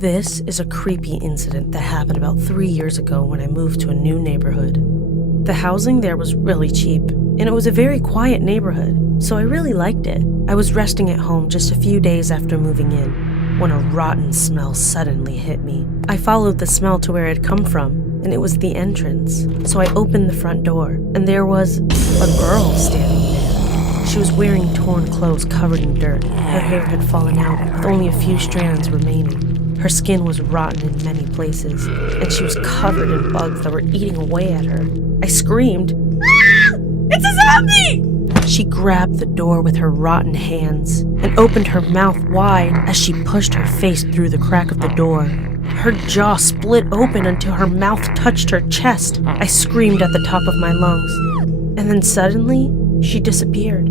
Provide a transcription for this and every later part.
This is a creepy incident that happened about 3 years ago when I moved to a new neighborhood. The housing there was really cheap, and it was a very quiet neighborhood, so I really liked it. I was resting at home just a few days after moving in, when a rotten smell suddenly hit me. I followed the smell to where it had come from, and it was the entrance. So I opened the front door, and there was a girl standing there. She was wearing torn clothes covered in dirt. Her hair had fallen out, with only a few strands remaining. Her skin was rotten in many places, and she was covered in bugs that were eating away at her. I screamed, "Ah! It's a zombie!" She grabbed the door with her rotten hands and opened her mouth wide as she pushed her face through the crack of the door. Her jaw split open until her mouth touched her chest. I screamed at the top of my lungs, and then suddenly, she disappeared.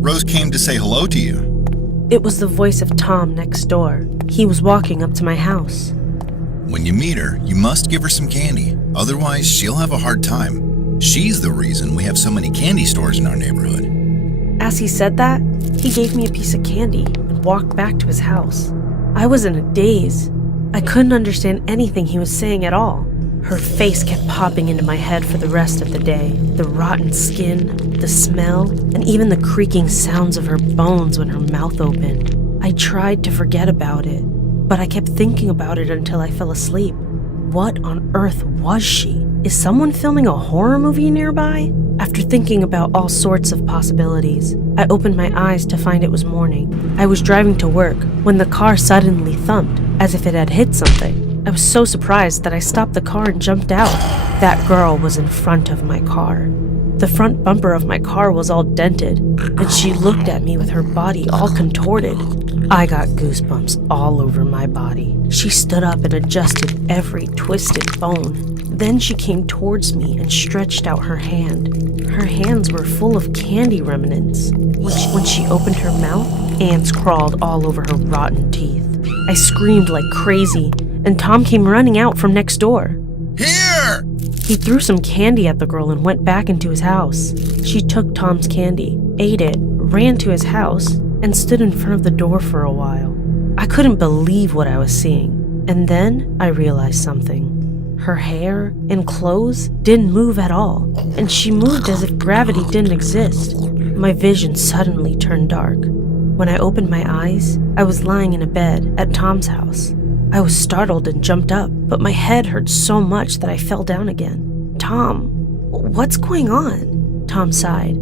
Rose came to say hello to you. It was the voice of Tom next door. He was walking up to my house. When you meet her, you must give her some candy. Otherwise, she'll have a hard time. She's the reason we have so many candy stores in our neighborhood. As he said that, he gave me a piece of candy and walked back to his house. I was in a daze. I couldn't understand anything he was saying at all. Her face kept popping into my head for the rest of the day. The rotten skin, the smell, and even the creaking sounds of her bones when her mouth opened. I tried to forget about it, but I kept thinking about it until I fell asleep. What on earth was she? Is someone filming a horror movie nearby? After thinking about all sorts of possibilities, I opened my eyes to find it was morning. I was driving to work when the car suddenly thumped, as if it had hit something. I was so surprised that I stopped the car and jumped out. That girl was in front of my car. The front bumper of my car was all dented, and she looked at me with her body all contorted. I got goosebumps all over my body. She stood up and adjusted every twisted bone. Then she came towards me and stretched out her hand. Her hands were full of candy remnants. When she opened her mouth, ants crawled all over her rotten teeth. I screamed like crazy, and Tom came running out from next door. Here! He threw some candy at the girl and went back into his house. She took Tom's candy, ate it, ran to his house, and stood in front of the door for a while. I couldn't believe what I was seeing, and then I realized something. Her hair and clothes didn't move at all, and she moved as if gravity didn't exist. My vision suddenly turned dark. When I opened my eyes, I was lying in a bed at Tom's house. I was startled and jumped up, but my head hurt so much that I fell down again. "Tom, what's going on?" Tom sighed.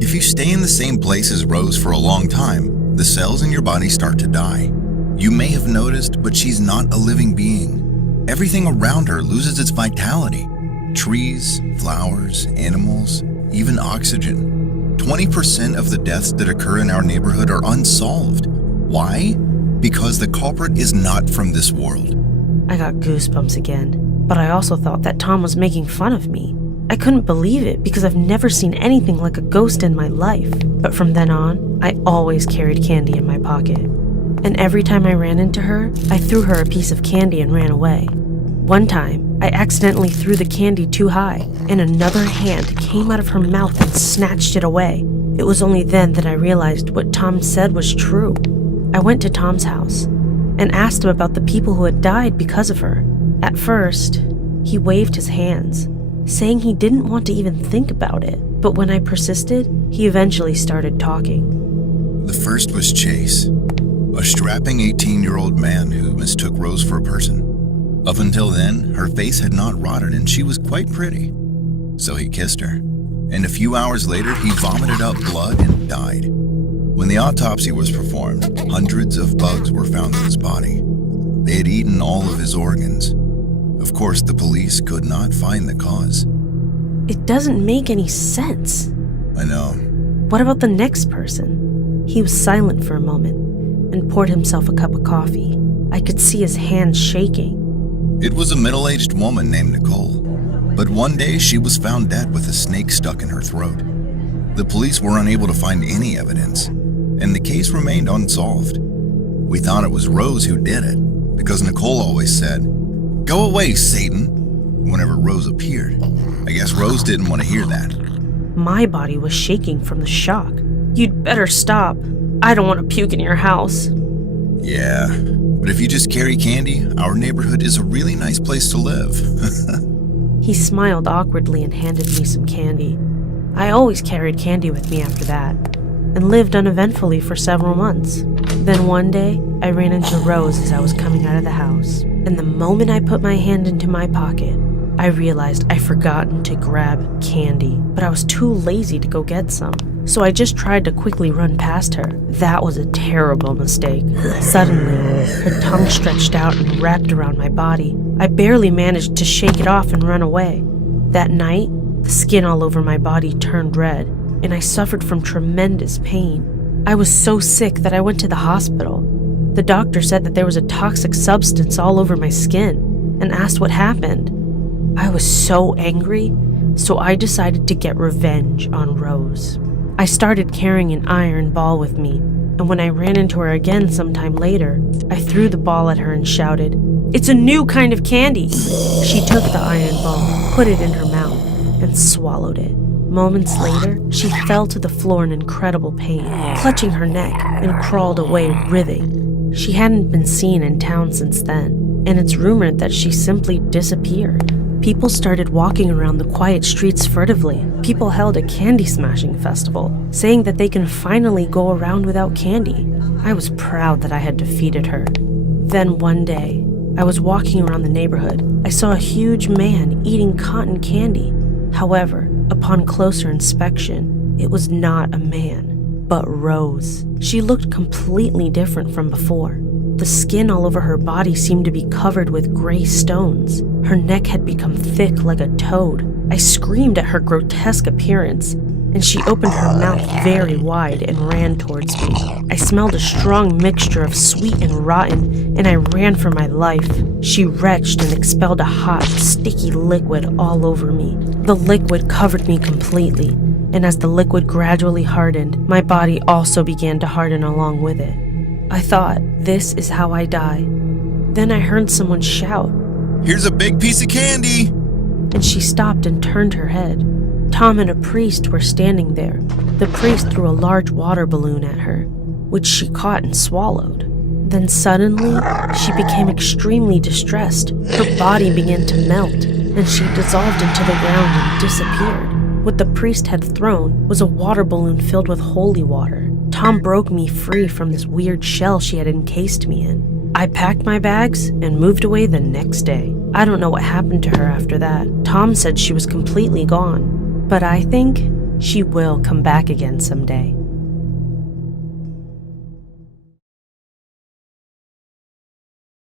If you stay in the same place as Rose for a long time, the cells in your body start to die. You may have noticed, but she's not a living being. Everything around her loses its vitality. Trees, flowers, animals, even oxygen. 20% of the deaths that occur in our neighborhood are unsolved. Why? Because the culprit is not from this world. I got goosebumps again, but I also thought that Tom was making fun of me. I couldn't believe it because I've never seen anything like a ghost in my life. But from then on, I always carried candy in my pocket. And every time I ran into her, I threw her a piece of candy and ran away. One time, I accidentally threw the candy too high, and another hand came out of her mouth and snatched it away. It was only then that I realized what Tom said was true. I went to Tom's house and asked him about the people who had died because of her. At first, he waved his hands, saying he didn't want to even think about it. But when I persisted, he eventually started talking. The first was Chase, a strapping 18-year-old man who mistook Rose for a person. Up until then, her face had not rotted and she was quite pretty. So he kissed her, and a few hours later, he vomited up blood and died. When the autopsy was performed, hundreds of bugs were found in his body. They had eaten all of his organs. Of course, the police could not find the cause. It doesn't make any sense. I know. What about the next person? He was silent for a moment and poured himself a cup of coffee. I could see his hands shaking. It was a middle-aged woman named Nicole. But one day, she was found dead with a snake stuck in her throat. The police were unable to find any evidence, and the case remained unsolved. We thought it was Rose who did it, because Nicole always said, "Go away, Satan," whenever Rose appeared. I guess Rose didn't want to hear that. My body was shaking from the shock. "You'd better stop. I don't want to puke in your house." Yeah, But if you just carry candy, our neighborhood is a really nice place to live. He smiled awkwardly and handed me some candy. I always carried candy with me after that, and lived uneventfully for several months. Then one day, I ran into Rose as I was coming out of the house, and the moment I put my hand into my pocket, I realized I'd forgotten to grab candy, but I was too lazy to go get some. So I just tried to quickly run past her. That was a terrible mistake. Suddenly, her tongue stretched out and wrapped around my body. I barely managed to shake it off and run away. That night, the skin all over my body turned red, and I suffered from tremendous pain. I was so sick that I went to the hospital. The doctor said that there was a toxic substance all over my skin and asked what happened. I was so angry, so I decided to get revenge on Rose. I started carrying an iron ball with me, and when I ran into her again sometime later, I threw the ball at her and shouted, "It's a new kind of candy!" She took the iron ball, put it in her mouth, and swallowed it. Moments later, she fell to the floor in incredible pain, clutching her neck, and crawled away writhing. She hadn't been seen in town since then, and it's rumored that she simply disappeared. People started walking around the quiet streets furtively. People held a candy smashing festival, saying that they can finally go around without candy. I was proud that I had defeated her. Then one day, I was walking around the neighborhood. I saw a huge man eating cotton candy. However, upon closer inspection, it was not a man, but Rose. She looked completely different from before. The skin all over her body seemed to be covered with gray stones. Her neck had become thick like a toad. I screamed at her grotesque appearance, and she opened her mouth very wide and ran towards me. I smelled a strong mixture of sweet and rotten, and I ran for my life. She retched and expelled a hot, sticky liquid all over me. The liquid covered me completely, and as the liquid gradually hardened, my body also began to harden along with it. I thought, this is how I die. Then I heard someone shout, "Here's a big piece of candy!" and she stopped and turned her head. Tom and a priest were standing there. The priest threw a large water balloon at her, which she caught and swallowed. Then suddenly, she became extremely distressed. Her body began to melt, and she dissolved into the ground and disappeared. What the priest had thrown was a water balloon filled with holy water. Tom broke me free from this weird shell she had encased me in. I packed my bags and moved away the next day. I don't know what happened to her after that. Tom said she was completely gone, but I think she will come back again someday.